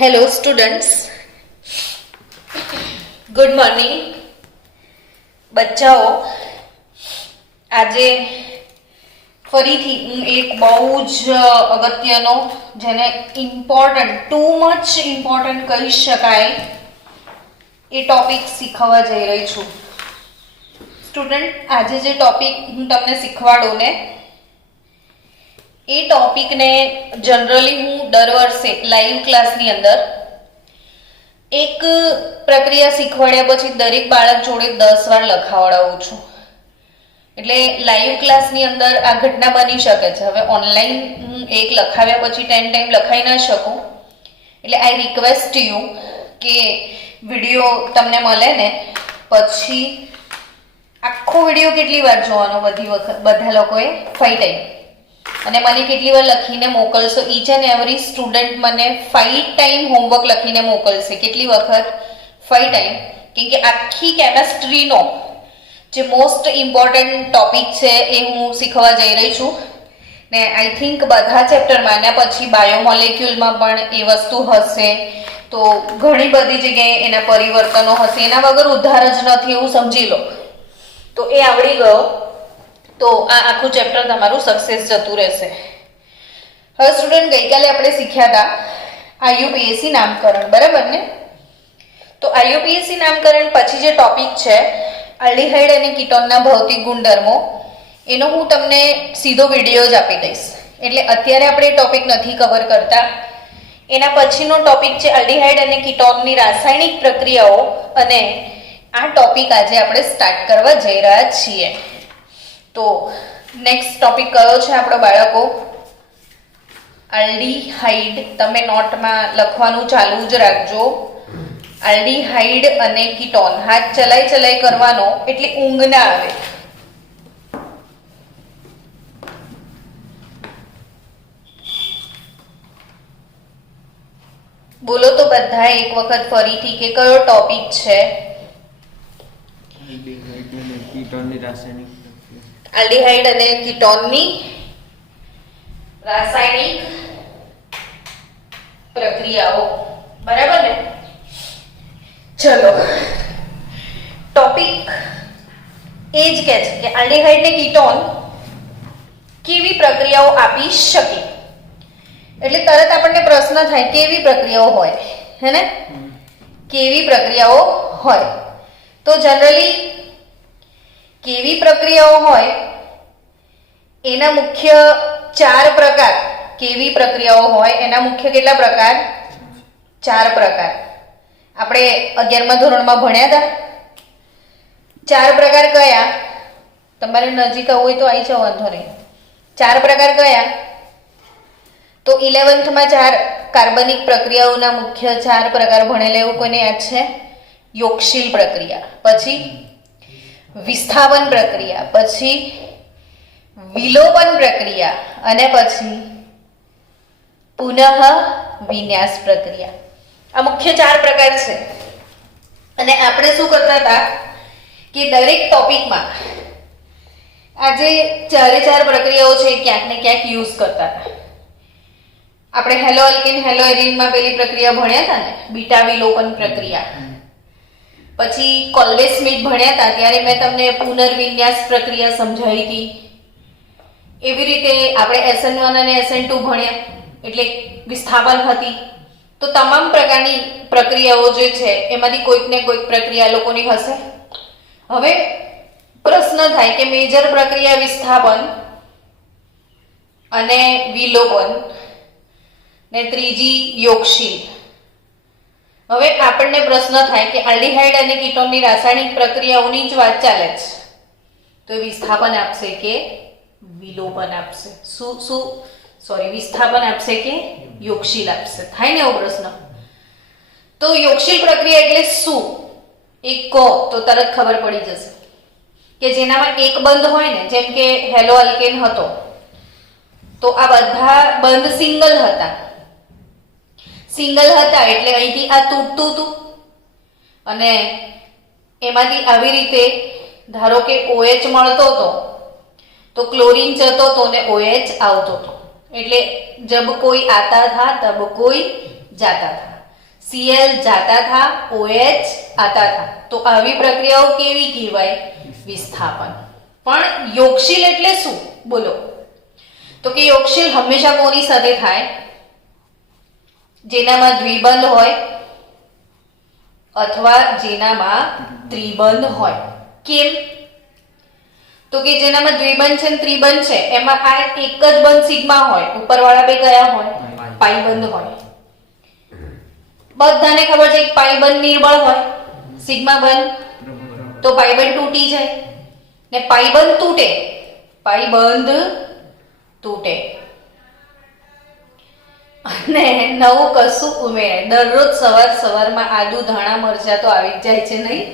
Hello students, good morning. બચ્ચાઓ, આજે ફરીથી હું એક બહુ જ અગત્યનો, જેને ઇમ્પોર્ટન્ટ, ટુ મચ ઇમ્પોર્ટન્ટ કહી શકાય એ ટોપિક શીખવવા જઈ રહી છું. સ્ટુડન્ટ, આજે જે ટોપિક હું તમને શીખવાડું ને એ ટોપિકને જનરલી હું દર વર્ષે લાઈવ ક્લાસની અંદર એક પ્રક્રિયા શીખવાડ્યા પછી દરેક બાળક જોડે 10 વાર લખાવડાવું છું. એટલે લાઈવ ક્લાસની અંદર આ ઘટના બની શકે છે. હવે ઓનલાઈન હું એક લખાવ્યા પછી 10 ટાઈમ લખાઈ ના શકું. એટલે આઈ રિક્વેસ્ટ યુ કે વિડીયો તમને મળે ને પછી આખો વિડીયો કેટલી વાર જોવાનો, બધા લોકોએ 5 ટાઈમ, અને મને કેટલી વાર લખીને મોકલશો. ઈચ એન્ડ એવરી સ્ટુડન્ટ મને 5 ટાઈમ હોમવર્ક લખીને મોકલશે. કેટલી વખત? 5 ટાઈમ. કેમ કે આખી કેમેસ્ટ્રીનો જે મોસ્ટ ઇમ્પોર્ટન્ટ ટોપિક છે એ હું શીખવા જઈ રહી છું ને આઈ થિંક બધા ચેપ્ટરમાં, અને પછી બાયોમોલેક્યુલમાં પણ એ વસ્તુ હશે. તો ઘણી બધી જગ્યાએ એના પરિવર્તનો હશે. એના વગર ઉદ્ધાર જ નથી એવું સમજી લો. તો એ આવડી ગયો તો આ આખું ચેપ્ટર તમારું સક્સેસ જતું રહેશે. હવે સ્ટુડન્ટ, ગઈકાલે આપણે શીખ્યા હતા આઈયુપીએસસી નામકરણ, બરાબર ને? તો આઈયુપીએસસી નામકરણ પછી જે ટોપિક છે આલ્ડીહાઇડ અને કીટોનના ભૌતિક ગુણધર્મો, એનો હું તમને સીધો વિડીયો જ આપી દઈશ. એટલે અત્યારે આપણે એ ટોપિક નથી કવર કરતા. એના પછીનો ટોપિક છે આલ્ડીહાઇડ અને કીટોનની રાસાયણિક પ્રક્રિયાઓ, અને આ ટોપિક આજે આપણે સ્ટાર્ટ કરવા જઈ રહ્યા છીએ. તો નેક્સ્ટ ટોપિક કયો છે આપણો બાળકો? આલ્ડીહાઇડ. તમે નોટમાં લખવાનું ચાલુ જ રાખજો. આલ્ડીહાઇડ અને કીટોન. હાથ ચલાઈ કરવાનો એટલે ઊંઘ ના આવે. બોલો તો બધા એક વખત ફરીથી કે કયો ટોપિક છે? આલ્ડીહાઇડ અને કીટોનની રાસાયણિક પ્રક્રિયાઓ, બરાબર ને? ચલો, ટોપિક એ જ કહે છે કે આલ્ડીહાઇડ ને કીટોન કેવી પ્રક્રિયાઓ આપી શકે. એટલે તરત આપણને પ્રશ્ન થાય કેવી પ્રક્રિયાઓ હોય, હે ને? કેવી પ્રક્રિયાઓ હોય? તો જનરલી કેવી પ્રક્રિયાઓ હોય એના મુખ્ય 4 પ્રકાર. કેવી પ્રક્રિયાઓ હોય એના મુખ્ય કેટલા પ્રકાર? 4 પ્રકાર. આપણે 11મા ધોરણમાં ભણ્યા હતા. 4 પ્રકાર કયા? તમારે નજીક આવવું હોય તો આવી જાઓ, વાંધો નહીં. 4 પ્રકાર કયા? તો 11થમાં 4 કાર્બનિક પ્રક્રિયાઓના મુખ્ય 4 પ્રકાર ભણેલા. એવું કોઈને યાદ છે? યોગશીલ પ્રક્રિયા, પછી વિસ્થાપન પ્રક્રિયા, પછી વિલોપન પ્રક્રિયા, અને પછી પુનઃ વિન્યાસ પ્રક્રિયા. આ મુખ્ય 4 પ્રકાર છે. અને આપણે શું કરતા હતા કે દરેક ટોપિકમાં આ જે 4 પ્રક્રિયાઓ છે ક્યાંક ને ક્યાંક યુઝ કરતા હતા. આપણે હેલો અલ્કેન હેલો એરિનમાં પેલી પ્રક્રિયા ભણ્યા હતા ને, બીટા વિલોપન પ્રક્રિયા. પછી કોલ્વે સ્મિથ ભણ્યા હતા ત્યારે મેં તમને પુનર્વિન્યાસ પ્રક્રિયા સમજાવી હતી. એવી રીતે આપણે SN1 અને SN2 ભણ્યા એટલે વિસ્થાપન હતી. તો તમામ પ્રકારની પ્રક્રિયાઓ જે છે એમાંથી કોઈક ને કોઈક પ્રક્રિયા લોકોની હશે. હવે પ્રશ્ન થાય કે મેજર પ્રક્રિયા વિસ્થાપન અને વિલોપન ને ત્રીજી યોગશીલ. હવે આપણને પ્રશ્ન થાય કે આલ્ડીહાઇડ અને કીટોનની રાસાયણિક પ્રક્રિયાઓની જ વાત ચાલે છે તો એ વિસ્થાપન આપશે કે વિલોપન આપશે? વિસ્થાપન આપશે કે યોગશીલ આપશે? થાય ને એવો પ્રશ્ન. તો યોગશીલ પ્રક્રિયા એટલે શું એ કહો તો તરત ખબર પડી જશે કે જેનામાં એક બંધ હોય ને, જેમ કે હેલો અલ્કેન હતો તો આ બધા બંધ સિંગલ હતા. એટલે અહીંથી આ તૂટતું હતું અને એમાંથી આવી રીતે ધારો કે OH મળતો હતો તો ક્લોરીન જતો હતો ને OH આવતો હતો. એટલે જબ કોઈ આતા થા તબ કોઈ જાતા થા. Cl जाता था, OH आता था. તો આવી પ્રક્રિયાઓ કેવી કહેવાય? વિસ્થાપન. પણ યોગશીલ એટલે શું? બોલો. તો કે યોગશીલ હંમેશા કોની સાથે થાય? જેનામાં દ્વિબંધ હોય અથવા જેનામાં ત્રિબંધ હોય. કેમ? તો કે જેનામાં દ્વિબંધ છે અને ત્રિબંધ છે એમાં આ એક જ બંધ સિગ્મા હોય, ઉપરવાળા બે કયા હોય? પાઈ બંધ હોય. બધાને ખબર છે કે પાઈ બંધ નિર્બળ હોય, સિગ્મા બંધ, તો પાઈ બંધ તૂટી જાય ને પાઈ બંધ તૂટે, પાઈ બંધ તૂટે અને નવું કશું ઉમેરાય. દરરોજ સવારમાં આદુ, ધાણા, મરચા તો આવી જ જાય છે નહીં?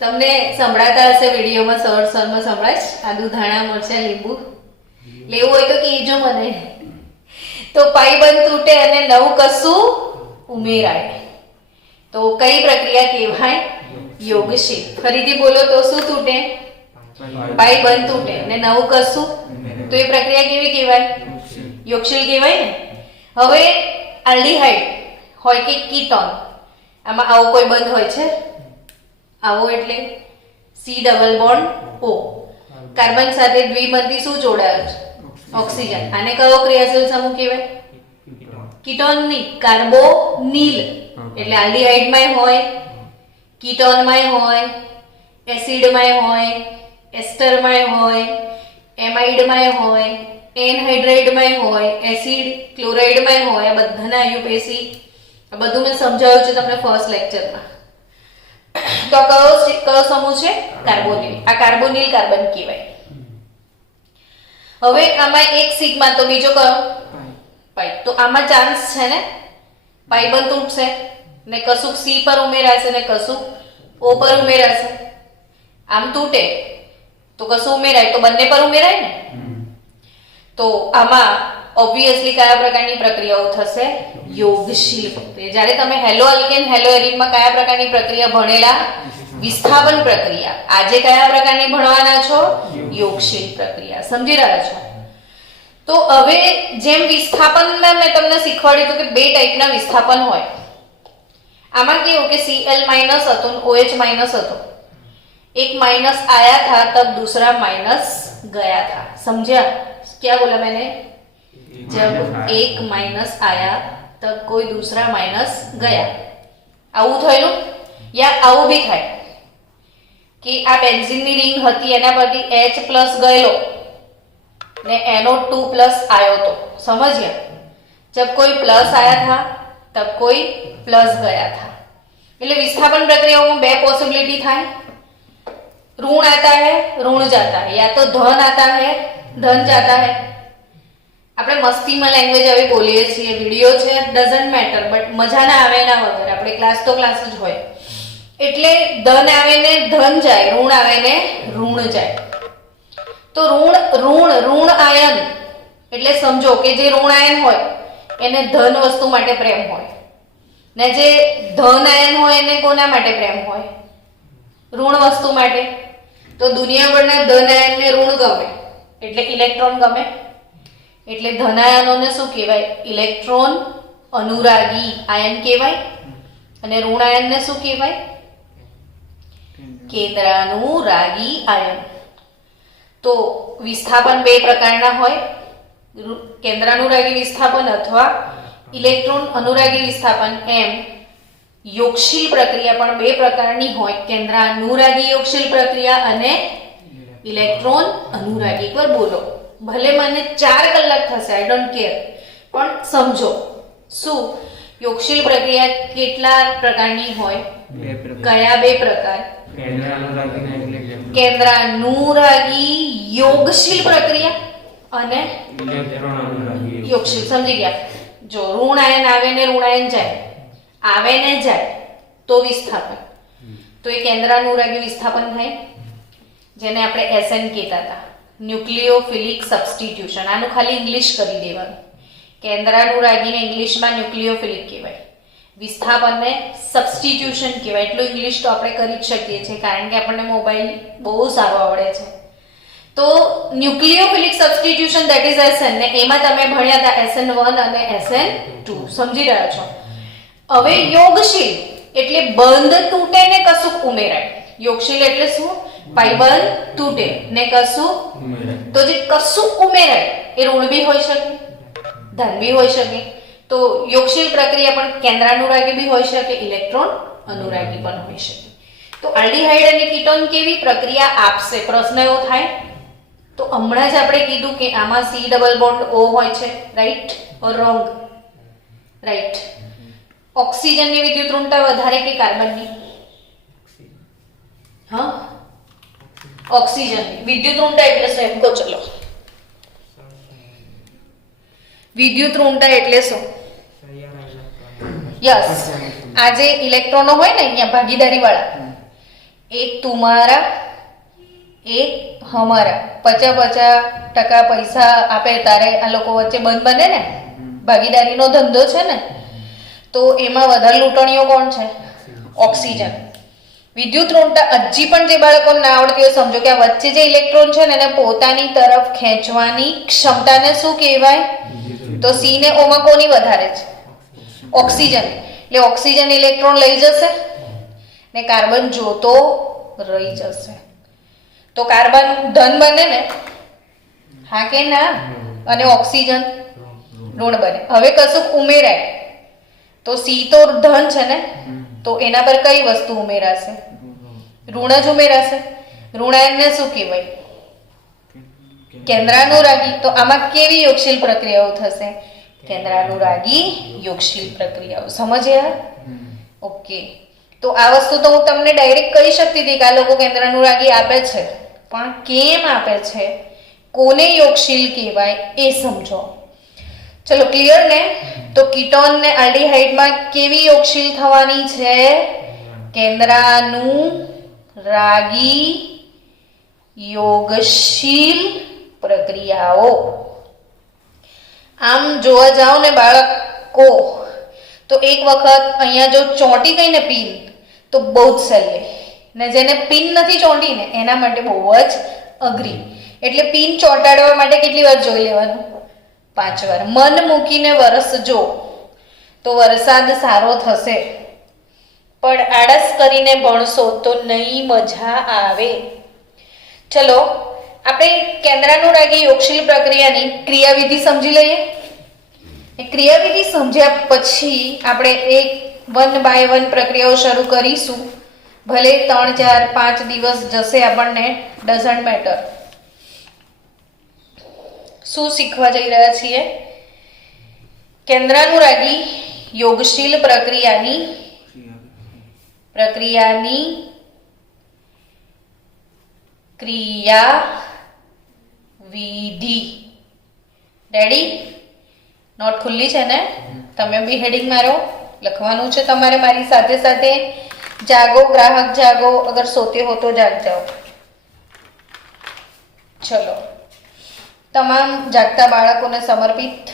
તમને સંભળાતા હશે વિડીયોમાં, સવારમાં સંભળાય આદુ, ધાણા, મરચા, લીંબુ. લેવું હોય તો કહેજો મને. તો પાઈ બંધ તૂટે અને નવું કશું ઉમેરાય. તો કઈ પ્રક્રિયા કહેવાય? યોગશીલ. ફરીથી બોલો તો શું તૂટે? પાઈ બંધ તૂટે અને નવું કશું, તો એ પ્રક્રિયા કેવી કહેવાય? યોગશીલ કહેવાય ને. હવે આલ્ડીહાઇડ હોય કે કીટોન, આમાં આવો કોઈ બંધ હોય છે? આવો એટલે C double bond O. Carbon સાથે દ્વિબંધી શું જોડાયું છે? ઓક્સિજન. આને કયો ક્રિયાશીલ સમૂહ કહેવાય? કીટોન નહીં, કાર્બોનિલ. એટલે આલ્ડીહાઇડમાંય હોય, કીટોનમાંય હોય, એસિડમાંય હોય, એસ્ટરમાંય હોય, એમાઇડમાંય હોય, એનહાઇડ્રાઇડમાંય હોય, એસિડ ક્લોરાઇડમાંય હોય. આ બધાના આયુપેસી, આ બધું મેં સમજાવ્યું છે તમને ફર્સ્ટ લેક્ચરમાં. તો કયો સમૂહ છે? કાર્બોનિલ. આ કાર્બોનિલ કાર્બન કહેવાય. હવે આમાં એક સિગ્મા તો બીજો કયો? પાઈ. તો આમાં ચાન્સ છે ને પાઈ બંધ તૂટશે ને કશુંક C પર ઉમેરાશે ને કશુંક O પર ઉમેરાશે. આમ તૂટે તો કશું ઉમેરાય તો બંને પર ઉમેરાય ને. તો આમાં ઓબ્વિયસલી કયા પ્રકારની પ્રક્રિયાઓ થશે? યોગશીલ પ્રક્રિયા. જ્યારે તમે હેલો આલ્કેન હેલો એરિનમાં કયા પ્રકારની પ્રક્રિયા ભણેલા? વિસ્થાપન પ્રક્રિયા. આજે કયા પ્રકારની ભણવાના છો? યોગશીલ પ્રક્રિયા. સમજી રહ્યા છો? તો હવે જેમ વિસ્થાપનમાં મેં તમને શીખવાડ્યું હતું કે બે ટાઈપના વિસ્થાપન હોય. આમાં કેવું કે Cl माइनस હતો ને OH माइनस હતો. एक माइनस आया था तब दूसरा माइनस गया था. समझा क्या बोला मैंने? जब एक माइनस आया तब कोई दूसरा माइनस गया. આવું થયું યા આવું બી થાય કે આ બેન્ઝીનની રિંગ હતી એના પરથી H પ્લસ ગયેલો ने NO2 प्लस आयो तो. समझिए? जब कोई प्लस आया था तब कोई प्लस गया था. એટલે વિસ્થાપન પ્રક્રિયાઓમાં બે પોસિબિલિટી થાય. ऋण आता है ऋण जाता है, या तो धन आता है धन जाता है. આપણે મસ્તીમાં લેંગ્વેજ આવી બોલીએ છીએ, વિડિયો છે ડઝન્ટ મેટર, બટ મજા ના આવે એના વગર આપણે ક્લાસ તો ક્લાસ જ હોય. એટલે ધન આવે ને ધન જાય, ઋણ આવે ને ઋણ જાય. તો ઋણ આયન એટલે સમજો કે જે ઋણ આયન હોય એને ધન વસ્તુ માટે પ્રેમ હોય ને જે ધન આયન હોય એને કોના માટે પ્રેમ હોય? ઋણ વસ્તુ માટે. તો દુનિયાભરના ધન આયનને ઋણ ગમે એટલે ઇલેક્ટ્રોન ગમે. એટલે ધન આયનોને શું કહેવાય? ઇલેક્ટ્રોન અનુરાગી આયન કહેવાય. અને ઋણ આયનને શું કહેવાય? કેન્દ્રાનુરાગી આયન. તો વિસ્થાપન બે પ્રકારના હોય, કેન્દ્રાનુરાગી વિસ્થાપન અથવા ઇલેક્ટ્રોન અનુરાગી વિસ્થાપન. એમ યોગશીલ પ્રક્રિયા પણ બે પ્રકારની હોય, કેન્દ્રાનુરાગી યોગશીલ પ્રક્રિયા અને ઇલેક્ટ્રોન અનુરાગી. એકવાર બોલો, ભલે મને 4 કલાક થશે, આઈ ડોન્ટ કેર, પણ સમજો શું યોગશીલ પ્રક્રિયા કેટલા પ્રકારની હોય? કયા બે પ્રકાર? કેન્દ્રાનુરાગી યોગશીલ પ્રક્રિયા અને યોગશીલ. સમજી ગયા? જો ઋણ આયન આવે ને ઋણ આયન જાય, આવે ને જાય તો વિસ્થાપન. તો એ કેન્દ્રાનુરાગી વિસ્થાપન થાય, જેને આપણે SN કહેતા હતા, ન્યુક્લિયોફિલિક સબસ્ટિટ્યુશન. આનું ખાલી ઇંગ્લિશ કરી દેવાનું. કેન્દ્રાનુરાગીને ઇંગ્લિશમાં ન્યુક્લિયોફિલિક કહેવાય, વિસ્થાપનને સબસ્ટિટ્યુશન કહેવાય. એટલું ઇંગ્લિશ તો આપણે કરી જ શકીએ છીએ કારણ કે આપણને મોબાઈલ બહુ સારો આવડે છે. તો ન્યુક્લિયોફિલિક સબસ્ટિટ્યુશન ધેટ ઇઝ SN, ને એમાં તમે ભણ્યા હતા SN1 અને SN2. સમજી રહ્યા છો? હવે યોગશીલ એટલે બંધ તૂટે ને કશુંક ઉમેરાય. યોગશીલ એટલે શું? પાયબંધ તૂટે ને કશુંક. તો જે કશુંક ઉમેરાય એ ઋણ બી હોઈ શકે, ધન બી હોઈ શકે. તો યોગશીલ પ્રક્રિયા પણ કેન્દ્રાનુરાગી બી હોઈ શકે, ઇલેક્ટ્રોન અનુરાગી પણ હોઈ શકે. તો આલ્ડીહાઇડ અને કીટોન કેવી પ્રક્રિયા આપશે? પ્રશ્ન એવો થાય. તો હમણાં જ આપણે કીધું કે આમાં સી ડબલ બોન્ડ ઓ હોય છે, રાઈટ ઓર રોંગ? રાઈટ. ઓક્સિજનની વિદ્યુત ઋણતા વધારે કે કાર્બનની? હા, ઓક્સિજનની વિદ્યુત ઋણતા એટલે શું એમ કહો? ચલો, વિદ્યુત ઋણતા એટલે શું? યસ, આ જે ઇલેક્ટ્રોનો હોય ને અહીંયા ભાગીદારી વાળા, એક તુમારા એક હમારા, 50-50% પૈસા આપે તારે આ લોકો વચ્ચે બંધ બને ને, ભાગીદારીનો ધંધો છે ને. તો એમાં વધારે લૂંટણીઓ કોણ છે? ઓક્સિજન. વિદ્યુત ઋણતા હજી પણ જે બાળકોને ના આવડતી હોય સમજો કે આ વચ્ચે જે ઇલેક્ટ્રોન છે ને એને પોતાની તરફ ખેંચવાની ક્ષમતાને શું કહેવાય? તો સી ને ઓ માં કોની વધારે છે? ઓક્સિજન. એટલે ઓક્સિજન ઇલેક્ટ્રોન લઈ જશે ને કાર્બન જોતો રહી જશે. તો કાર્બન ધન બને ને? હા કે ના? અને ઓક્સિજન ઋણ બને. હવે કશુંક ઉમેરાય તો સી તો ધન છે ને, તો એના પર કઈ વસ્તુ ઉમેરાશે? ઋણ જ ઉમેરાશે. ઋણાયનને શું કહેવાય? કેન્દ્રાનુરાગી. તો આમાં કેવી યોગશીલ પ્રક્રિયાઓ થશે? કેન્દ્રાનુરાગી યોગશીલ પ્રક્રિયાઓ. સમજ્યા? ઓકે. તો આ વસ્તુ તો હું તમને ડાયરેક્ટ કહી શકતી હતી કે આ લોકો કેન્દ્રાનુરાગી આપે છે, પણ કેમ આપે છે, કોને યોગશીલ કહેવાય એ સમજો. ચલો, ક્લિયર ને? તો કીટોન ને આલ્ડીહાઇડમાં કેવી યોગશીલ થવાની છે? કેન્દ્રાનુરાગી યોગશીલ પ્રક્રિયાઓ. આમ જોવા જાઓ ને બાળકો, તો એક વખત અહીંયા જો ચોંટી ગઈ ને પિન, તો બહુ જ સહેલી, ને જેને પિન નથી ચોંટી ને એના માટે બહુ જ અઘરી. એટલે પિન ચોંટાડવા માટે કેટલી વાર જોઈ લેવાનું? 5 વાર. મન મૂકીને વરસજો તો વરસાદ સારો થશે, પણ આળસ કરીને ભણશો તો નહીં મજા આવે. ચલો, આપણે કેન્દ્રાનુરાગી યોગશીલ પ્રક્રિયાની ક્રિયાવિધિ સમજી લઈએ. ક્રિયાવિધિ સમજ્યા પછી આપણે એક 1 by 1 પ્રક્રિયાઓ શરૂ કરીશું. ભલે 3, 4, 5 દિવસ જશે, આપણને ડઝન્ટ મેટર. શું શીખવા જઈ રહ્યા છીએ? કેન્દ્રાનુરાગી યોગશીલ પ્રક્રિયાની ક્રિયાવિધિ. રેડી? નોટ ખુલ્લી છે ને? તમે બી હેડિંગ મારો, લખવાનું છે તમારે મારી સાથે સાથે. જાગો ગ્રાહક જાગો, અગર સોતે હો તો જાગ જાઓ. ચલો, તમામ જાગતા બાળકોને સમર્પિત.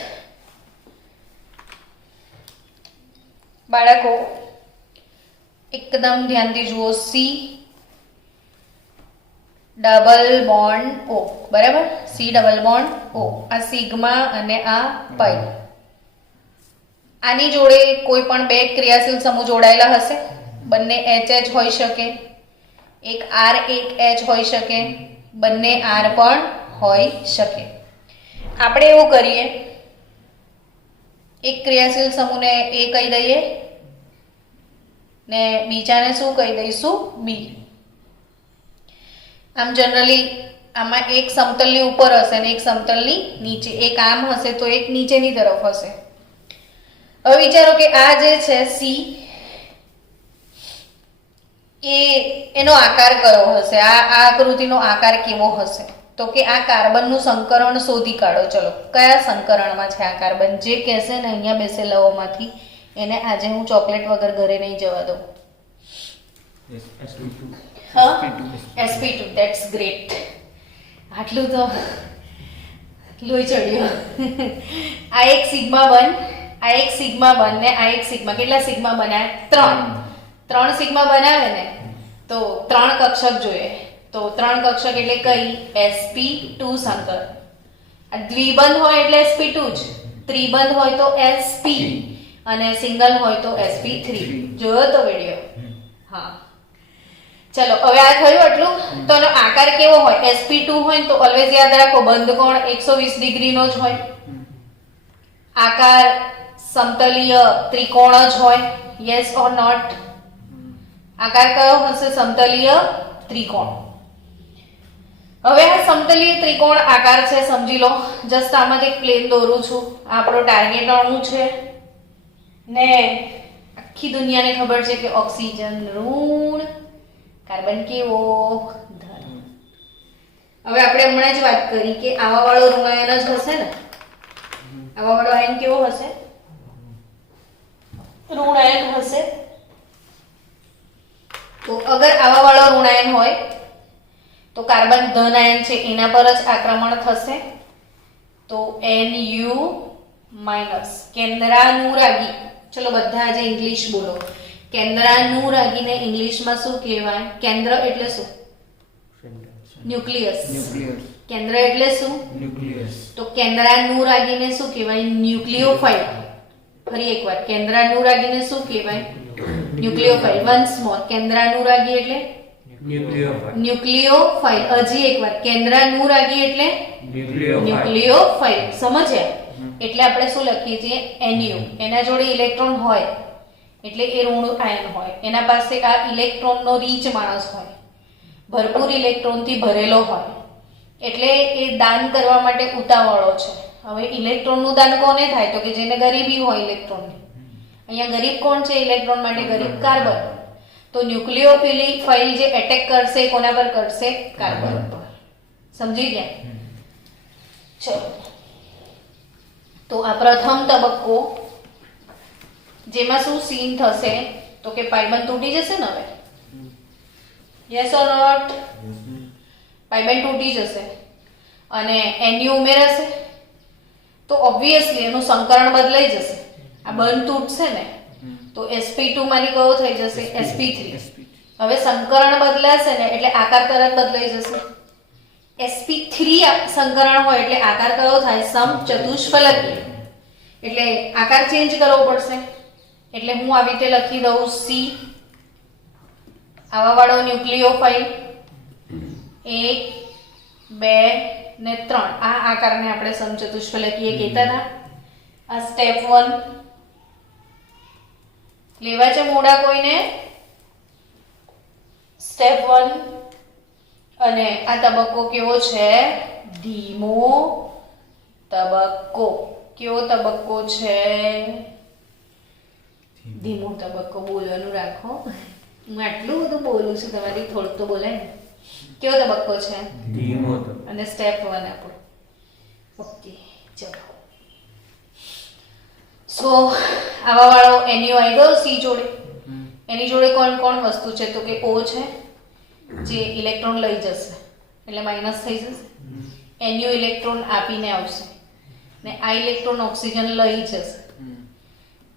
બાળકો એકદમ ધ્યાનથી જુઓ. સી ડબલ બોન્ડ ઓ, બરાબર? C double bond O. આ સિગ્મા અને આ પાઈ. આની જોડે કોઈ પણ બે ક્રિયાશીલ સમૂહ જોડાયેલા હશે. બંને HH હોઈ શકે, એક R એક H હોઈ શકે, બંને R પણ હોઈ શકે. આપણે એવું કરીએ, એક ક્રિયાશીલ સમૂહને A કહી દઈએ ને બીજાને શું કહી દઈશું? B. આમ જનરલી આમાં એક સમતલની ઉપર હશે ને એક સમતલની નીચે. એક આમ હશે તો એક નીચેની તરફ હશે. હવે વિચારો કે આ જે છે C, એનો આકાર કયો હશે? આ આકૃતિનો આકાર કેવો હશે? તો કે આ કાર્બનનું સંકરણ શોધી કાઢો. ચલો, કયા સંકરણમાં છે આ કાર્બન? જે કહેશે ને અહીંયા બેસેલાઓમાંથી, એને આજે હું ચોકલેટ વગર ઘરે નહીં જવા દઉં. હા, sp2. That's great. આટલું તો લોહી ચડ્યું. આ એક સિગ્મા બન, આ એક સિગ્મા બન ને આ એક સિગ્મા. કેટલા સિગ્મા બન્યા? 3 સિગ્મા બનાવે ને તો 3 કક્ષક જોઈએ. તો 3 કક્ષક એટલે કઈ? sp2 સંકર. આ દ્વિબંધ હોય એટલે sp2 જ, ત્રિબંધ હોય તો sp, અને સિંગલ હોય તો sp3. જોયો તો વિડિયો? હા, ચલો હવે આ થયું આટલું. તો એનો આકાર કેવો હોય? sp2 હોય તો ઓલવેઝ યાદ રાખો બંધ કોણ 120 ડિગ્રીનો જ હોય. આકાર સમતલીય ત્રિકોણ જ હોય. Yes or not? આકાર કયો હશે? સમતલીય ત્રિકોણ. હવે આ સમતલીય ત્રિકોણ આકાર છે, સમજી લો. જસ્ટ આમાં એક પ્લેન દોરું છું. આપણો ટાર્ગેટ અણુ છે ને આખી દુનિયાને ખબર છે કે ઓક્સિજન ઋણ, કાર્બન કેવો? ધન. હવે આપણે હમણાં જ વાત કરી કે આવા વાળો ઋણાયન જ હશે ને. આવા વાળો આયન કેવો હશે? ઋણાયન હશે. તો અગર આવા વાળો ઋણાયન હોય તો કાર્બન ધન આયન છે એના પર જ આક્રમણ થશે. તો Nu કેન્દ્રાનુરાગી. ચલો બધા આજે ઇંગ્લિશ બોલો. કેન્દ્રાનુરાગીને ઇંગ્લિશમાં શું કહેવાય? કેન્દ્ર એટલે શું? ન્યુક્લિયસ. કેન્દ્ર એટલે શું? ન્યુક્લિયસ. તો કેન્દ્રાનુરાગીને શું કહેવાય? ન્યુક્લિયોફાઇલ. ફરી એકવાર, કેન્દ્રાનુરાગીને શું કહેવાય? ન્યુક્લિયોફાઇલ. વન્સ મોર, કેન્દ્રાનુરાગી એટલે ન્યુક્લિયોફાઇલ. હજી એકવાર, કેન્દ્રાનુરાગી એટલે ન્યુક્લિયોફાઇલ. સમજ્યા? એટલે આપણે શું લખીએ છીએ? Nu. એના જોડે ઇલેક્ટ્રોન હોય એટલે એ ઋણ આયન હોય. એના પાસે આ ઇલેક્ટ્રોનનો રીચ માણસ હોય, ભરપૂર ઇલેક્ટ્રોનથી ભરેલો હોય, એટલે એ દાન કરવા માટે ઉતાવળો છે. હવે ઇલેક્ટ્રોનનું દાન કોને થાય? તો કે જેને ગરીબી હોય ઇલેક્ટ્રોનની. અહીંયા ગરીબ કોણ છે ઇલેક્ટ્રોન માટે? ગરીબ કાર્બન. તો ન્યુક્લિયોફાઇલ જે એટેક કરશે કોના પર કરશે? કાર્બન પર. સમજી ગયા? ચલો, તો આ પ્રથમ તબક્કો જેમાં શું સીન થશે? તો કે પાઇબંધ તૂટી જશે ને. હવે યસ ઓર નોટ? પાઇબંધ તૂટી જશે અને Nu ઉમેરાશે તો ઓબ્વિયસલી એનું સંકરણ બદલાઈ જશે. આ બંધ તૂટશે ને તો sp2 માંથી કયો થઈ જશે? sp3. હવે સંકરણ બદલાશે ને એટલે આકાર તરત બદલાઈ જશે. sp3 સંકરણ હોય એટલે આકાર કયો થાય? સમચતુષ્ફલકી. એટલે આકાર ચેન્જ કરવો પડશે. એટલે હું આવી રીતે લખી દઉં C. આવા વાળો ન્યુક્લિયોફાઇલ 1 2 ને 3. આ આકારને આપણે સમચતુષ્ફલકીય કહેતા હતા. આ સ્ટેપ 1 લેવા છે મોડા કોઈને? સ્ટેપ 1. અને આ તબક્કો કેવો છે? ધીમો તબક્કો. કેવો તબક્કો છે? ધીમો તબક્કો. બોલવાનું રાખો. હું આટલું બધું બોલું છું, તમારી થોડુંક તો બોલાય ને. કેવો તબક્કો છે? ધીમો. અને સ્ટેપ 1 આપણો. ઓકે, ચલો. સો આવા વાળો Nu આવી ગયો C જોડે. એની જોડે કોણ કોણ વસ્તુ છે? તો કે O છે જે ઇલેક્ટ્રોન લઈ જશે એટલે માઇનસ થઈ જશે. Nu ઇલેક્ટ્રોન આપીને આવશે ને આ ઇલેક્ટ્રોન ઓક્સિજન લઈ જશે.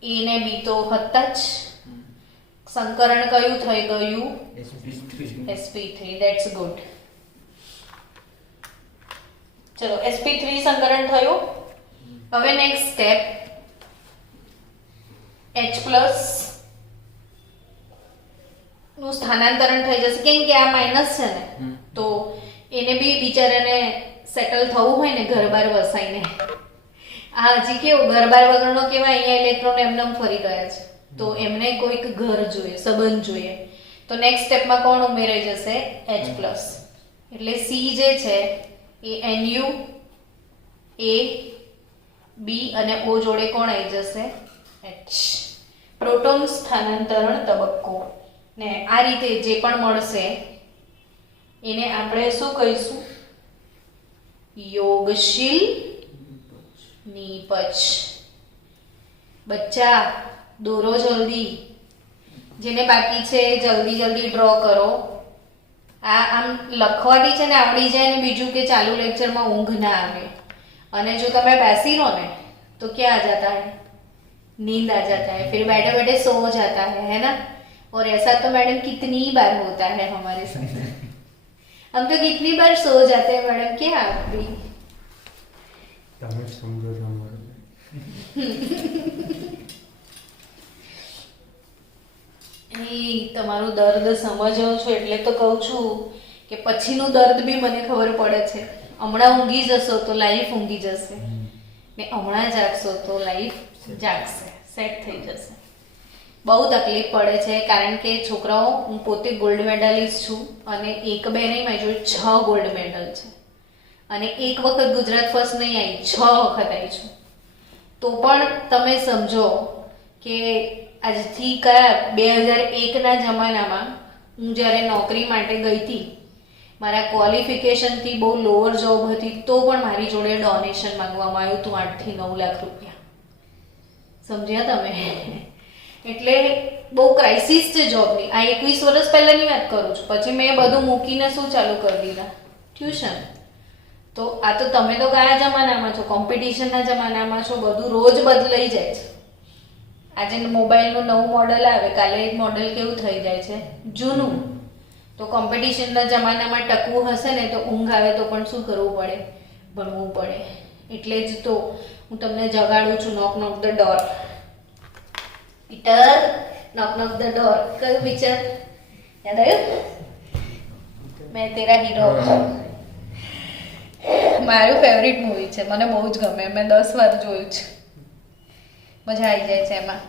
A ને B તો હતા જ. સંકરણ કયું થઈ ગયું? sp3. That's good. ચલો, sp3 સંકરણ થયું. હવે નેક્સ્ટ સ્ટેપ H+ નું સ્થાનાંતરણ થઈ જશે. કેમ કે આ માઇનસ છે ને તો એને બી બિચારાને સેટલ થવું હોય ને ઘર બાર વસાઈને. આ હજી કેવું ઘર બાર વગરનો કેવા અહીંયા ઇલેક્ટ્રોન એમનેમ ફરી ગયા છે તો એમને કોઈક ઘર જોઈએ, સંબંધ જોઈએ. તો નેક્સ્ટ સ્ટેપમાં કોણ ઉમેરાઈ જશે? H+. એટલે C જે છે એ Nu A B અને O જોડે કોણ આવી જશે? H. પ્રોટોન સ્થાનાંતરણ તબક્કો. ને આ રીતે જે પણ મળશે એને આપણે શું કહીશું? યોગશીલ નીપજ. બચ્ચા દોરો જલ્દી. જેને બાકી છે જલ્દી જલ્દી ડ્રો કરો. આ આમ લખવાથી છે ને આવડી જાય ને બીજું કે ચાલુ લેક્ચરમાં ઊંઘ ના આવે. અને જો તમે બેસી રહો ને तो क्या आ जाता है? नींद आ जाता है, फिर बैठे बैठे सो जाता है ना। और ऐसा तो मैडम कितनी बार होता है हमारे साथ। हम तो कितनी बार सो जाते हैं मैडम, क्या आप भी? તમારું દર્દ સમજો છો એટલે તો કહું છું કે પછીનું દર્દ બી મને ખબર પડે છે. હમણાં ઊંઘી જશો તો લાઈફ ઊંઘી જશે ને હમણાં જાગશો તો લાઈફ જાગશે, સેટ થઈ જશે. બહુ તકલીફ પડે છે કારણ કે છોકરાઓ, હું પોતે ગોલ્ડ મેડલિસ્ટ છું અને એક બે નહીં, મારી જોડે 6 ગોલ્ડ મેડલ છે અને એક વખત ગુજરાત ફર્સ્ટ નહીં આવી, 6 વખત આવી છું. તો પણ તમે સમજો કે આજથી કયા 2001ના જમાનામાં હું જ્યારે નોકરી માટે ગઈ હતી, મારા ક્વોલિફિકેશનથી બહુ લોઅર જોબ હતી, તો પણ મારી જોડે ડોનેશન માંગવામાં આવ્યું હતું 8 થી 9 લાખ રૂપિયા. સમજ્યા તમે? એટલે બહુ ક્રાઇસિસ છે જોબની. આ 21 વર્ષ પહેલાંની વાત કરું છું. પછી મેં બધું મૂકીને શું ચાલુ કરી દીધા? ટ્યુશન. તો આ તો તમે તો કયા જમાનામાં છો? કોમ્પિટિશનના જમાનામાં છો. બધું રોજ બદલાઈ જાય છે. આજે મોબાઈલનું નવું મોડલ આવે, કાલે એક મોડલ કેવું થઈ જાય છે? જૂનું. તો કોમ્પિટિશનના જમાનામાં ટકવું હશે ને તો ઊંઘ આવે તો પણ શું કરવું પડે? ભણવું પડે. એટલે જ તો હું તમને જગાડું છું. Knock knock the door. Peter, knock knock the door. કયું પિક્ચર યાદ આવ્યું? મેં તેરા હીરો. મારું ફેવરિટ મૂવી છે, મને બહુ જ ગમે. મેં 10 વાર જોયું છે. મજા આવી જાય છે એમાં.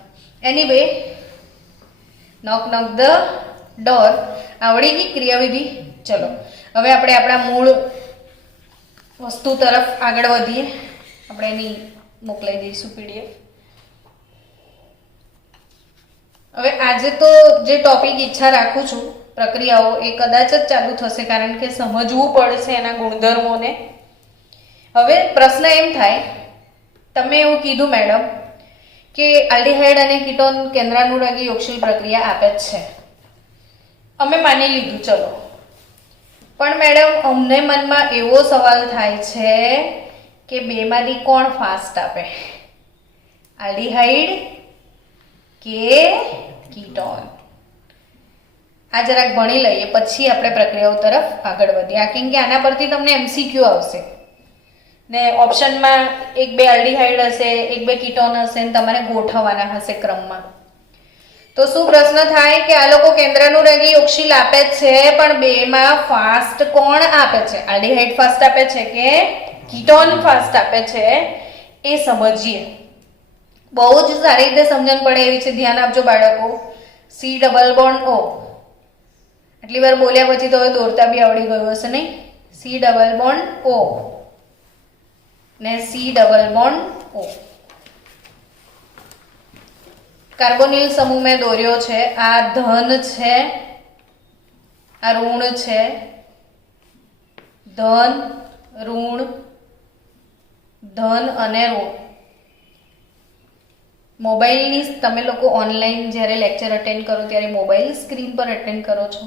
Anyway, knock knock the door આવડી ગઈ ક્રિયાવિધિ. ચલો હવે આપણે આપણા મૂળ વસ્તુ તરફ આગળ વધીએ. આપણે એની મોકલાઈ દઈશું PDF. હવે આજે તો જે ટોપિક ઈચ્છા રાખું છું, પ્રક્રિયાઓ, એ કદાચ જ ચાલુ થશે કારણ કે સમજવું પડશે એના ગુણધર્મોને. હવે પ્રશ્ન એમ થાય, તમે એવું કીધું મેડમ કે આલ્ડીહાઇડ અને કીટોન કેન્દ્રાનુરાગી યોગશીલ પ્રક્રિયા આપે જ છે. અમે માની લીધું, ચલો. પણ મેડમ, અમને મનમાં એવો સવાલ થાય છે કે બેમાંથી કોણ ફાસ્ટ આપે? આલ્ડીહાઇડ કે કીટોન? આ જરાક ભણી લઈએ, પછી આપણે પ્રક્રિયાઓ તરફ આગળ વધીએ. કેમ કે આના પરથી તમને MCQ આવશે ને ઓપ્શનમાં 1-2 આલ્ડીહાઇડ હશે, 1-2 કીટોન હશે ને તમારે ગોઠવવાના હશે ક્રમમાં. તો શું પ્રશ્ન થાય કે આ લોકો કેન્દ્રાનુરાગી યોગશીલ આપે જ છે, પણ બેમાં ફાસ્ટ કોણ આપે છે? આલ્ડીહાઇડ ફાસ્ટ આપે છે કે કીટોન ફાસ્ટ આપે છે? એ સમજીએ. બહુ જ સારી રીતે સમજણ પડે એવી છે. ધ્યાન આપજો બાળકો. C double bond O. આટલી વાર બોલ્યા પછી તો હવે દોરતા બી આવડી ગયું હશે નહીં? C ડબલ બોન્ડ O ને C double bond O. Carbonyl સમૂહ મેં દોર્યો છે. આ ધન છે, આ ઋણ છે. ધન, ઋણ, ધન અને ઋણ. મોબાઈલની તમે લોકો ઓનલાઈન જ્યારે લેક્ચર અટેન્ડ કરો ત્યારે મોબાઈલ સ્ક્રીન પર અટેન્ડ કરો છો?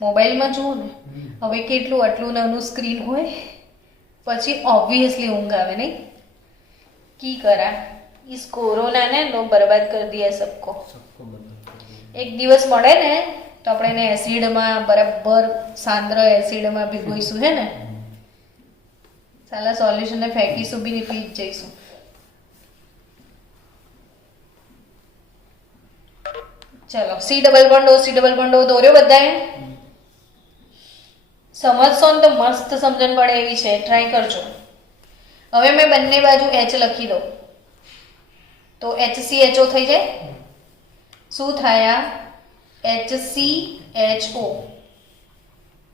મોબાઈલમાં જુઓ ને, હવે કેટલું આટલું નાનું સ્ક્રીન હોય, પછી ઓબ્વિયસલી ઊંઘ આવે નહીં? કી કરા? इस कोरोना ने तो बर्बाद कर दिया सबको. एक દિવસ મળે ને તો આપણે એને એસિડમાં બરાબર સાંદ્ર એસિડમાં ભીગોઈશું, હે ને? સાલા સોલ્યુશનને ફેંકીશું બી નહીં, પી જ જઈશું. ચલો, C double bond O, C double bond O દોર્યો બધાએ? સમજશો ને તો મસ્ત સમજણ પડે એવી છે, ટ્રાય કરજો. હવે મેં બંને બાજુ H લખી દઉં તો HCHO થઈ જાય. શું થાય? HCHO,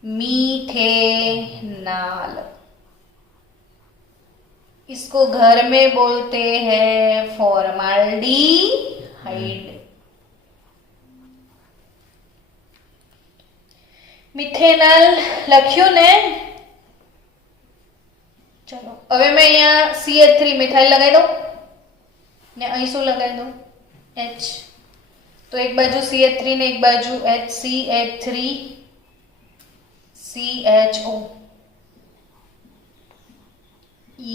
मीथेनाल. इसको घर में बोलते हैं फॉर्माल्डिहाइड. મિથેનાલ લખ્યું ને? ચલો હવે મેં અહીંયા CH3 મિથાઇલ લગાવી દઉં ને અહીં શું લગાવી દઉં? H. તો એક બાજુ CH3 ને એક બાજુ HCH3 CHO.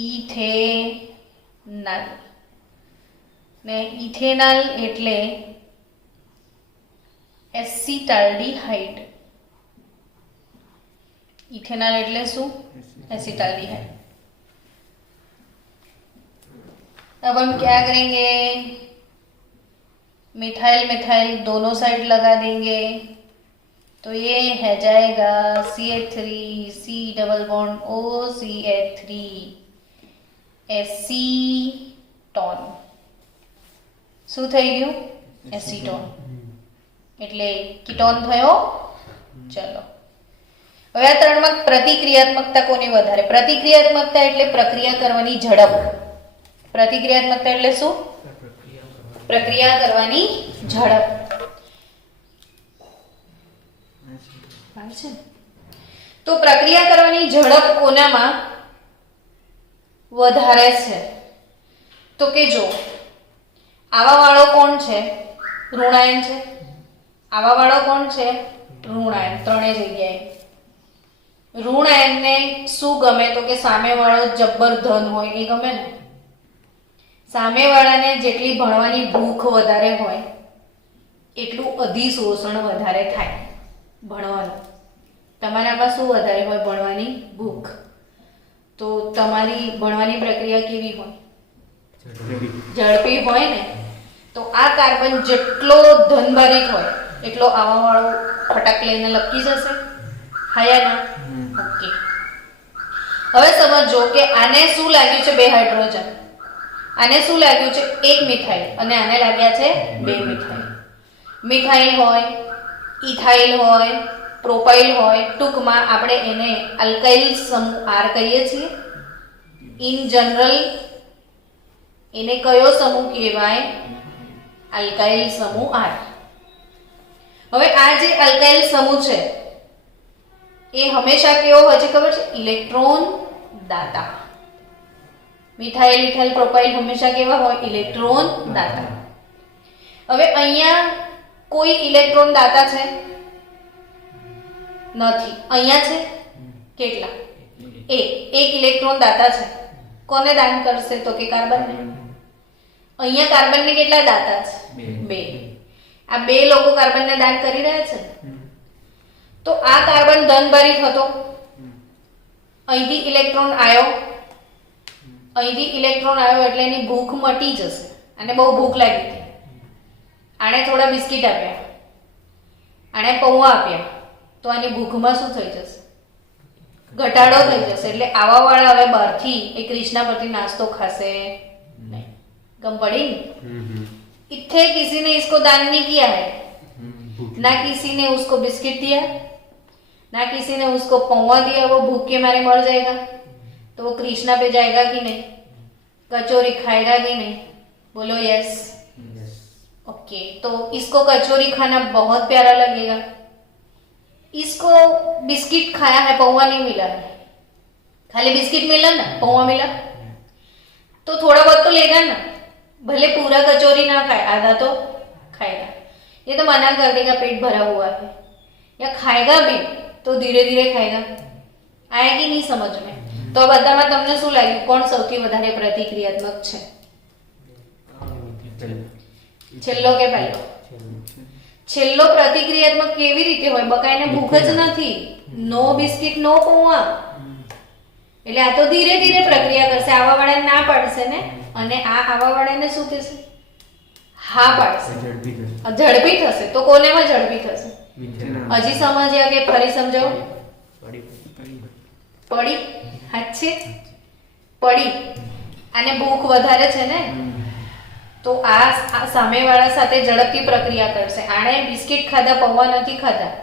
ઇથેનાલ. ને ઇથેનાલ એટલે એસિટાલ્ડીહાઇડ. ઇથેનॉल એટલે શું? एसिटाल्डिहाइड. अब हम क्या करेंगे? मिथाइल मिथाइल दोनों साइड लगा देंगे तो ये है जाएगा CH3 C double bond OCH3 acetone. શું થઈ ગયું? એસીટોન. એટલે કીટોન થયો. ચલો હવે આ ત્રણમાં પ્રતિક્રિયાત્મકતા કોની વધારે? પ્રતિક્રિયાત્મકતા એટલે પ્રક્રિયા કરવાની ઝડપ. પ્રતિક્રિયાત્મકતા એટલે શું? પ્રક્રિયા કરવાની ઝડપ. તો પ્રક્રિયા કરવાની ઝડપ કોનામાં વધારે છે? તો કે જો આવા વાળો કોણ છે? ઋણાયન છે. આવા વાળો કોણ છે? ઋણાયન. ત્રણેય જગ્યાએ ઋણાયનને શું ગમે? તો કે સામે વાળો જબ્બર ધન હોય એ ગમે ને. સામે વાળાને જેટલી ભણવાની ભૂખ વધારે હોય એટલું અધિશોષણ વધારે થાય ભણવાનું. તમારામાં શું વધારે હોય? ભણવાની ભૂખ. તો તમારી ભણવાની પ્રક્રિયા કેવી હોય? ઝડપી હોય ને. તો આ કાર્બન જેટલો ધનભારિત હોય એટલો આવા વાળો ફટાક લઈને લપકી જશે. હા ના? ઓકે. હવે સમજો કે આને શું લાગ્યું છે? 2 હાઇડ્રોજન. આને શું લાગ્યું છે? 1 મિથાઇલ. અને આને લાગ્યા છે 2 મિથાઇલ. મિથાઇલ હોય, ઇથાઇલ હોય, પ્રોપાઇલ હોય. ટૂંકમાં આપણે એને આલ્કાઇલ સમૂહ R કહીએ છીએ. ઇન જનરલ એને કયો સમૂહ કહેવાય? આલ્કાઇલ સમૂહ R. હવે આ જે આલ્કાઇલ સમૂહ છે એ હંમેશા કેવો હોય છે ખબર છે? ઇલેક્ટ્રોન દાતા. મિથાઇલ, ઇથાઇલ, પ્રોપાઇલ હંમેશા કેવા હોય? ઇલેક્ટ્રોન દાતા. હવે અહીંયા કોઈ ઇલેક્ટ્રોન દાતા છે? નથી. અહીંયા છે. કેટલા? એક ઇલેક્ટ્રોન દાતા છે. કોને દાન કરશે? તો કે કાર્બનને. અહીંયા કાર્બનને કેટલા દાતા છે? 2. આ 2 લોકો કાર્બનને દાન કરી રહ્યા છે. તો આ કાર્બન ધનભારિત હતો. અહીંથી ઇલેક્ટ્રોન આવ્યો. અહીંથી ઇલેક્ટ્રોન આવ્યો એટલે એની ભૂખ મટી જશે. આને બહુ ભૂખ લાગી હતી. આને થોડા બિસ્કિટ આપ્યા, આને પૌવા આપ્યા, તો આની ભૂખમાં શું થઈ જશે? ઘટાડો થઈ જશે. એટલે આવા વાળા હવે બહારથી એ કૃષ્ણા પરથી નાસ્તો ખાશે નહીં. गम पड़ी? इत्थे किसी ने इसको दान नहीं किया है, ना किसी ने उसको बिस्किट दिया, ना किसी ने उसको पौवा दिया. वो भूख के मारे मर जाएगा तो वो कृष्णा पे जाएगा कि नहीं? कचौरी खाएगा कि नहीं? बोलो यस. ओके. तो इसको कचौरी खाना बहुत प्यारा लगेगा. इसको बिस्किट खाया है, पौवा नहीं मिला है. खाली बिस्किट मिला ना, पौवा मिला, तो थोड़ा बहुत तो लेगा ना. भले पूरा कचौरी ना खाए, आधा तो खाएगा. ये तो मना कर देगा पेट भरा हुआ है, या खाएगा भी तो धीरे धीरे खाएगा. आएगी नहीं समझ में. तो આ બધામાં તમને શું લાગ્યું? કોણ સૌથી વધારે પ્રતિક્રિયાત્મક છે? છેલ્લો કે પહેલો? છેલ્લો પ્રતિક્રિયાત્મક કેવી રીતે હોય? બકાઈને ભૂખ જ નથી. નો બિસ્કિટ, નો પૌવા. એટલે આ તો ધીરે ધીરે પ્રક્રિયા કરશે. આવા વાળાને ના પાડશે ને, અને આ આવા વાળાને શું કહેશે? હા પાડશે. ઝડપી થશે. તો કોનેમાં ઝડપી થશે? હજી સમજ્યા કે ફરી સમજાવો? પડી. હાચે પડી. આને ભૂખ વધારે છે ને, તો આ સામેવાળા સાથે ઝડપથી પ્રક્રિયા કરશે. આણે બિસ્કિટ ખાધા, પૌવા નથી ખાધા,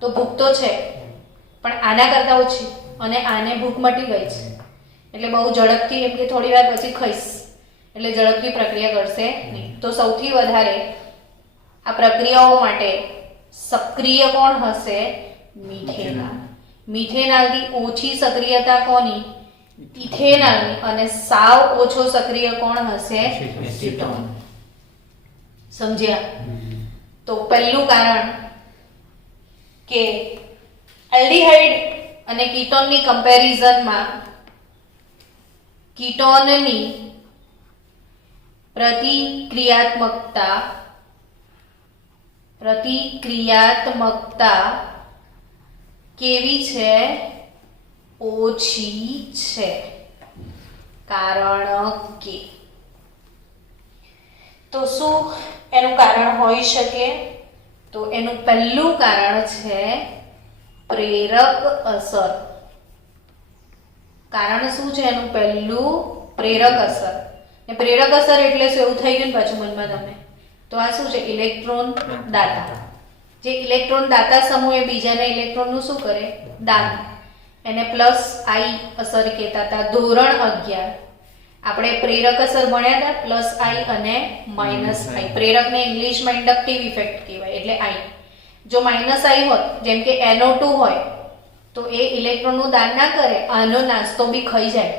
તો ભૂખ તો છે પણ આના કરતા ઓછી, અને આને ભૂખ મટી ગઈ છે એટલે બહુ ઝડપથી, એમ કે થોડી વાર પછી ખાઈશ એટલે ઝડપથી પ્રક્રિયા કરશે નહીં. તો સૌથી વધારે આ પ્રક્રિયાઓ માટે સક્રિય કોણ હશે? મિથેનોલ. મિથેનોલથી ઓછી સક્રિયતા કોની? ઇથેનોલની. અને સાવ ઓછો સક્રિય કોણ હશે? કીટોન. સમજ્યા? તો પહેલું કારણ કે એલ્ડિહાઇડ અને કીટોનની કમ્પેરિઝનમાં કીટોનની પ્રતિક્રિયાત્મકતા કેવી છે? ઓછી છે. કારણ કે તો શું એનું કારણ હોઈ શકે? તો એનું પહેલું કારણ છે પ્રેરક અસર. કારણ શું છે એનું પહેલું? પ્રેરક અસર. ને પ્રેરક અસર એટલે શું? એવું થઈ ગયું ને પાછું મનમાં તમે? તો આ શું છે? ઇલેક્ટ્રોન દાતા. જે ઇલેક્ટ્રોન દાતા સમૂહ એ બીજાના ઇલેક્ટ્રોનનું શું કરે? દાન. એને પ્લસ આઈ અસર કહેતા હતા. ધોરણ 11 આપણે પ્રેરક અસર ભણ્યા હતા, પ્લસ આઈ અને માઇનસ આઈ. પ્રેરકને ઇંગ્લિશમાં ઇન્ડક્ટિવ ઇફેક્ટ કહેવાય, એટલે આઈ. જો માઇનસ આઈ હોત, જેમ કે NO2 હોય, તો એ ઇલેક્ટ્રોનનું દાન ના કરે, આનો નાસ્તો બી ખાઈ જાય.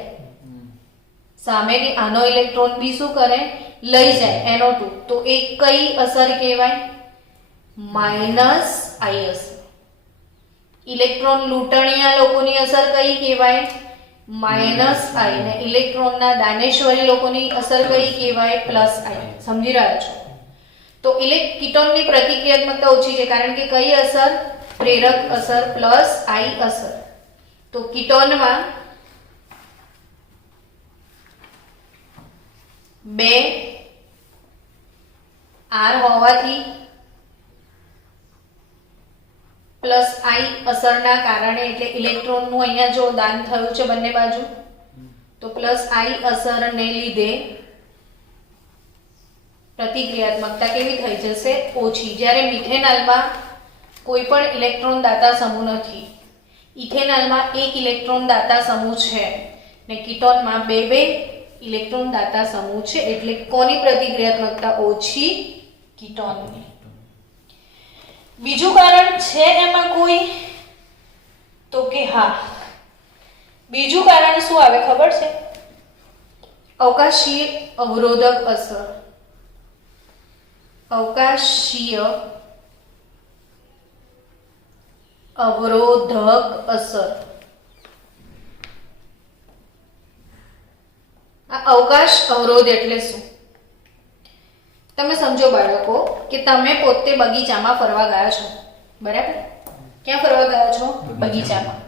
સામેની આનો ઇલેક્ટ્રોન બી શું કરે? લઈ જાય NO2. તો એ કઈ અસર કહેવાય? માઇનસ આઈ અસર. ઇલેક્ટ્રોન લૂંટણીયા લોકોની અસર કઈ કહેવાય? માઇનસ આઈ. ને ઇલેક્ટ્રોનના દાનેશ્વરી લોકોની અસર કઈ કહેવાય? પ્લસ આઈ. સમજી રહ્યા છો? તો કીટોનની પ્રતિક્રિયાત્મકતા ઓછી છે, કારણ કે કઈ અસર? પ્રેરક અસર પ્લસ આઈ અસર. તો કીટોનમાં 2 R હોવાથી પ્લસ આઈ અસરના કારણે, એટલે ઇલેક્ટ્રોનનું અહીંયા જો દાન થયું છે બંને બાજુ, તો પ્લસ આઈ અસરને લીધે પ્રતિક્રિયાત્મકતા કેવી થઈ જશે? ઓછી. જ્યારે મિથેનોલમાં કોઈ પણ ઇલેક્ટ્રોન દાતા સમૂહ નથી. ઇથેનોલમાં એક ઇલેક્ટ્રોન દાતા સમૂહ છે ને કીટોનમાં 2 ઇલેક્ટ્રોન દાતા સમૂહ છે. એટલે કોની પ્રતિક્રિયાત્મકતા ઓછી? કીટોનની. બીજું કારણ છે એમાં કોઈ? તો કે હા. બીજું કારણ શું આવે ખબર છે? અવકાશીય અવરોધક અસર. અવકાશીય અવરોધક અસર. આ અવકાશ અવરોધ એટલે શું? તમે સમજો બાળકો કે તમે પોતે બગીચામાં ફરવા ગયા છો, બરાબર? ક્યાં ફરવા ગયા છો? બગીચામાં.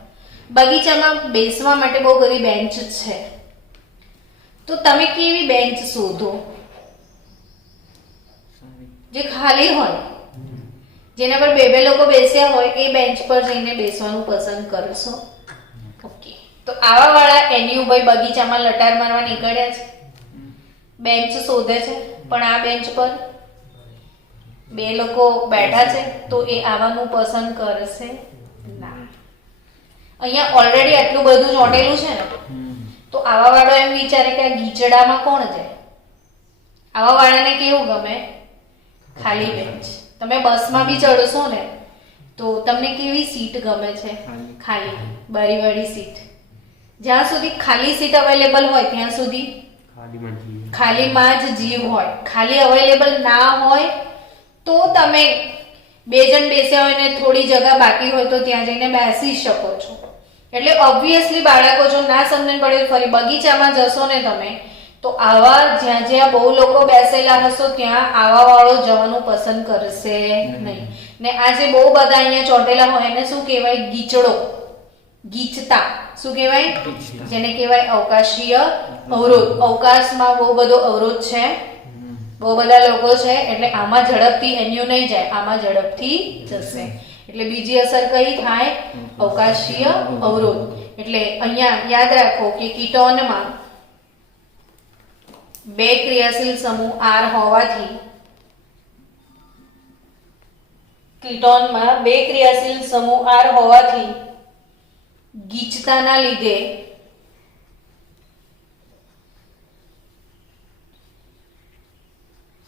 બગીચામાં બેસવા માટે બહુ બધી બેન્ચ છે. તો તમે કેવી બેન્ચ શોધો? જે ખાલી હોય, જેના પર 2 લોકો બેસ્યા હોય, એ બેન્ચ પર જઈને બેસવાનું પસંદ કરશો. ઓકે. તો આવા વાળા NU ભાઈ બગીચામાં લટાર મારવા નીકળ્યા છે, બેન્ચ શોધે છે, પણ આ બેન્ચ પર 2 લોકો બેઠા છે, તો એ આવવાનું પસંદ કરશે ના. અહીંયા ઓલરેડી આટલું બધું ચોંટેલું છે ને, તો આવા વાળો એમ વિચારે કે આ ગીચડામાં કોણ જાય? આવા વાળાને કેવું ગમે? ખાલી બેન્ચ. તમે બસમાં બી ચડશો ને, તો તમને કેવી સીટ ગમે છે? ખાલી, બારીવાળી સીટ. જ્યાં સુધી ખાલી સીટ અવેલેબલ હોય ત્યાં સુધી ખાલીમાં જ જીવ હોય. ખાલી અવેલેબલ ના હોય તો તમે 2 જણ બેસ્યા હોય ને થોડી જગ્યા બાકી હોય તો ત્યાં જઈને બેસી શકો છો. એટલે ઓબ્વિયસલી બાળકો જો ના સમજણ પડે ફરી બગીચામાં જશો ને તમે, તો આવા જ્યાં જ્યાં બહુ લોકો બેસેલા હશો ત્યાં આવા વાળો જવાનું પસંદ કરશે નહીં. ને આ જે બહુ બધા અહીંયા ચોંટેલા હોય એને શું કહેવાય? ગીચડો, ગીચતા. શું કહેવાય? જેને કહેવાય અવકાશીય અવરોધ. અવકાશમાં બહુ બધો અવરોધ છે, બહુ બધા લોકો છે, એટલે આમાં ઝડપથી NU નહીં જાય, આમાં ઝડપથી જશે. એટલે બીજી અસર કઈ થાય? અવકાશીય અવરોધ. એટલે અહીંયા યાદ રાખો કે કીટોનમાં 2 ક્રિયાશીલ સમૂહ R હોવાથી, કીટોનમાં 2 ક્રિયાશીલ સમૂહ R હોવાથી ગીચતાના લીધે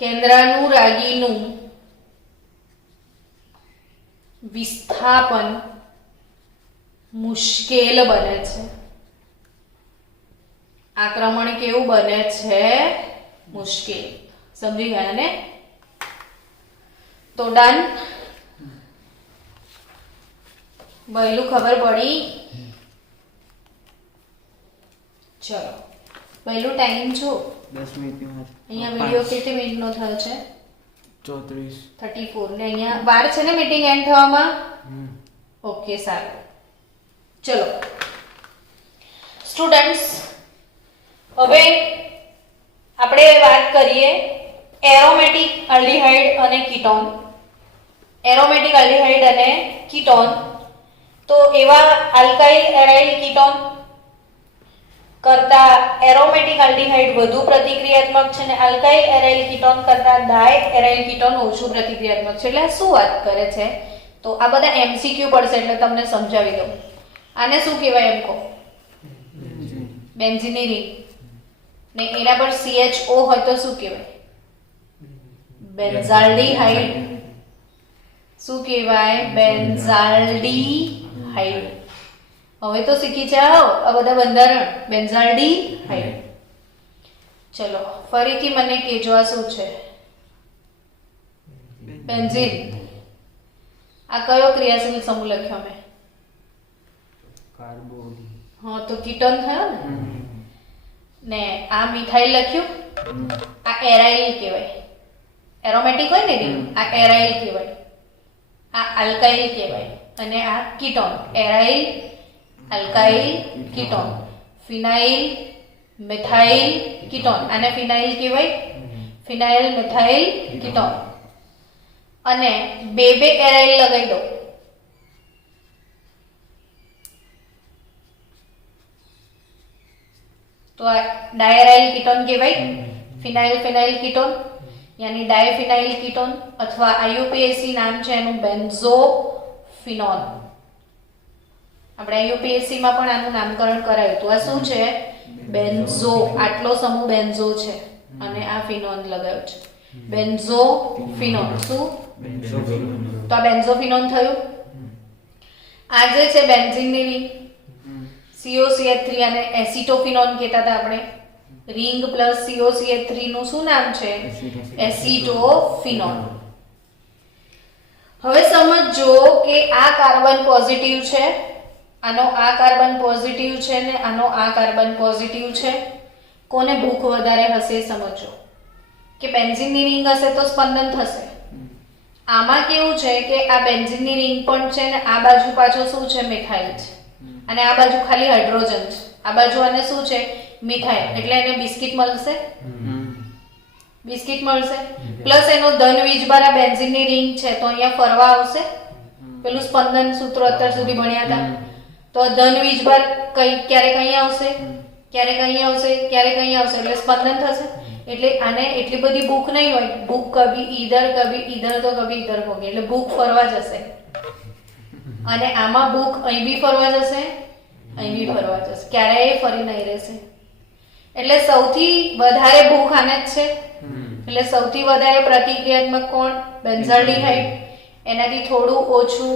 કેન્દ્રાનુરાગીનું વિસ્થાપન મુશ્કેલ બને છે. આક્રમણ કેવું બને છે? મુશ્કેલ. સમજી ગયા ને? તો ડન. પહેલું ખબર પડી? ચલો પહેલું ટાઈમ જો 10 મિનિટ. અહીંયા વિડિયો કેટલી મિનિટનો થયો છે? 34 ને અહીંયા વાર છે ને મીટિંગ એન્ડ થવામાં? ઓકે, સારું. ચલો સ્ટુડન્ટ્સ, હવે આપણે વાત કરીએ એરોમેટિક આલ્ડીહાઇડ અને કીટોન. એરોમેટિક આલ્ડીહાઇડ અને કીટોન, તો એવા આલ્કાઇલ એરાઇલ કીટોન કરતા એરોમેટિક આલ્ડીહાઇડ વધુ પ્રતિક્રિયાત્મક છે અને આલ્કાઇલ એરાઇલ કીટોન કરતા ડાય એરાઇલ કીટોન ઓછું પ્રતિક્રિયાત્મક છે. એટલે શું વાત કરે છે? તો આ બધા એમસીક્યુ પડશે એટલે તમને સમજાવી દઉં. આને શું કહેવાય એમ કહો? બેન્ઝીનની રિંગ. ને એના પર CHO હોય તો શું કહેવાય? બેન્ઝાલ્ડીહાઇડ. શું કહેવાય? બેન્ઝાલ્ડીહાઇડ. હવે તો શીખી જાઓ આ બધા બંધારણ. બેન્ઝાલ્ડીહાઇડ. ચલો ફરીથી મને કહેજો આ શું છે? બેન્ઝીન. આ કયો ક્રિયાશીલ સમૂહ લખ્યો મેં? કાર્બોન. હા તો કીટોન થયો ને આ મિથાઇલ લખ્યું. આ એરાઇલ કહેવાય. એરોમેટિક હોય ને આ એરાઇલ કહેવાય. આ આલ્કાઇલ કહેવાય અને આ ketone. Aryl, alkyl, ketone. Phenyl, methyl, ketone. આને ફિનાઇલ કહેવાય. Phenyl, methyl, ketone. અને બે એરાઇલ લગાવી દો. તો આ ડાયરાઇલ કીટોન કહેવાય. ફિનાઇલ ફિનાઇલ કીટોન યાની ડાયફિનાઇલ કીટોન, અથવા IUPAC નામ છે એનું બેન્ઝોફિનોલ. આપણે IUPAC માં પણ આનું નામકરણ કરાયું હતું. આ શું છે? બેન્ઝો. આટલો સમૂહ બેન્ઝો છે અને આ ફિનોલ લગાવ્યો છે. બેન્ઝોફિનોલ. શું? તો આ બેન્ઝોફિનોલ થયું. આ જે છે બેન્ઝીનની રિંગ, COCH3 અને એસિટોફિનોલ કહેતા હતા આપણે. રિંગ પ્લસ COCH3 નું શું નામ છે? એસિટોફિનોલ. હવે સમજો કે આ કાર્બન પોઝિટિવ છે, આનો આ કાર્બન પોઝિટિવ છે ને આનો આ કાર્બન પોઝિટિવ છે. કોને ભૂખ વધારે હશે સમજો? કે બેન્ઝીનની રિંગ હશે તો સ્પંદન થશે. આમાં કેવું છે કે આ બેન્ઝીનની રિંગ પણ છે ને આ બાજુ પાછો શું છે? મિથાઇલ છે અને આ બાજુ ખાલી હાઇડ્રોજન છે. આ બાજુ આને શું છે? મિથાઇલ. એટલે એને બિસ્કિટ મળશે. બિસ્કિટ મળશે. પ્લસ એનો ધન વીજભાર આ બેન્ઝીનની રિંગ છે તો અહીંયા ફરવા આવશે. પેલું સ્પંદન સૂત્રો અત્યાર સુધી ભણ્યા હતા. તો ધન વીજભાર ક્યારેક અહીંયા આવશે, ક્યારેક અહીંયા આવશે, ક્યારેક અહીંયા આવશે એટલે સ્પંદન થશે. એટલે આને એટલી બધી ભૂખ નહીં હોય. ભૂખ કભી ઈધર તો કભી ઈધર હોગી. એટલે ભૂખ ફરવા જશે. અને આમાં ભૂખ અહીં બી ફરવા જશે, અહીં બી ફરવા જશે. ક્યારેય ફરી નહીં રહેશે. એટલે સૌથી વધારે ભૂખ આને જ છે. એટલે સૌથી વધારે પ્રતિક્રિયાત્મક કોણ? બેન્ઝાલ્ડીહાઇડ. એનાથી થોડું ઓછું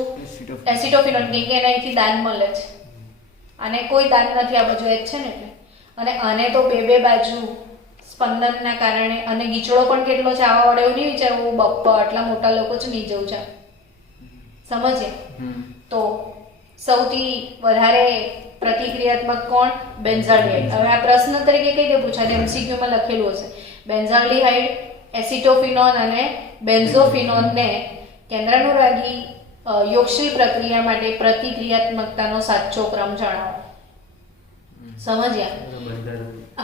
એસિટોફિનોલ, કેમ કે એનાથી દાન મળે છે. અને કોઈ દાન નથી, આ બાજુ જ છે ને એટલે. અને આને તો બે બાજુ સ્પંદનના કારણે. અને ગીચડો પણ કેટલો છે આવા વડે એવું નહીં વિચારવું બપ્પા આટલા મોટા લોકો જ નહીં જવું છે. સમજે? તો સૌથી વધારે પ્રતિક્રિયાત્મક કોણ? બેન્ઝાલ્ડીહાઇડ. હવે આ પ્રશ્ન તરીકે કઈ રીતે પૂછાય? MCQ માં લખેલું હશે. બેન્ઝાલ્ડીહાઇડ, એસિટોફિનોલ અને બેન્ઝોફિનોલને કેન્દ્રાનુરાગી યોગશીલ પ્રક્રિયા માટે પ્રતિક્રિયાત્મકતાનો સાચો ક્રમ જણાવો. સમજ્યા?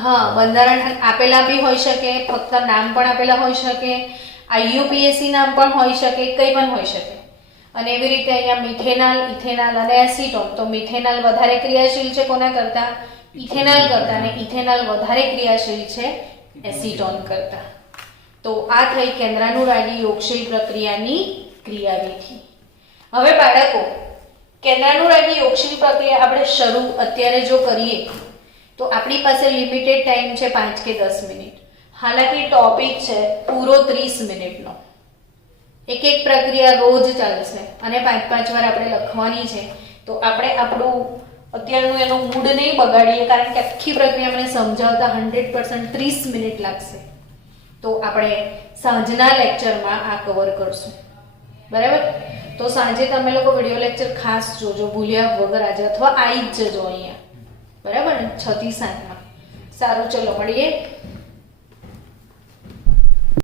હા, બંધારણ આપેલા બી હોઈ શકે, ફક્ત નામ પણ આપેલા હોઈ શકે, IUPAC નામ પણ હોઈ શકે, કઈ પણ હોઈ શકે. અને એવી રીતે અહીંયા મિથેનાલ, ઇથેનાલ અને એસિટોન. તો મિથેનાલ વધારે ક્રિયાશીલ છે કોના કરતા? ઇથેનાલ કરતા. અને ઇથેનાલ વધારે ક્રિયાશીલ છે એસિટોન કરતા. તો આ થઈ કેન્દ્રાનુરાગી યોગશીલ પ્રક્રિયાની ક્રિયાવિધિ. હવે બાળકો, કેન્દ્રાનુરાગી યોગશીલ પ્રક્રિયા આપણે શરૂ અત્યારે જો કરીએ તો આપણી પાસે લિમિટેડ ટાઈમ છે 5 કે 10 મિનિટ. હાલાકી ટોપિક છે પૂરો 30 મિનિટનો. એક પ્રક્રિયા રોજ ચાલશે અને 5-5 વાર આપણે લખવાની છે. તો આપણે આપણું અત્યારનું એનો મૂડ નહીં બગાડીએ, કારણ કે આખી પ્રક્રિયા મને સમજાવતા 100% 30 મિનિટ લાગશે. તો આપણે સાંજના લેક્ચરમાં આ કવર કરશું. બરાબર? તો સાંજે તમે લોકો વિડિયો લેક્ચર ખાસ જોજો ભૂલ્યા વગર આજે, અથવા આવી જ જજો અહીંયા. બરાબર ને? 6 થી 7 માં. સારું, ચલો મળીએ.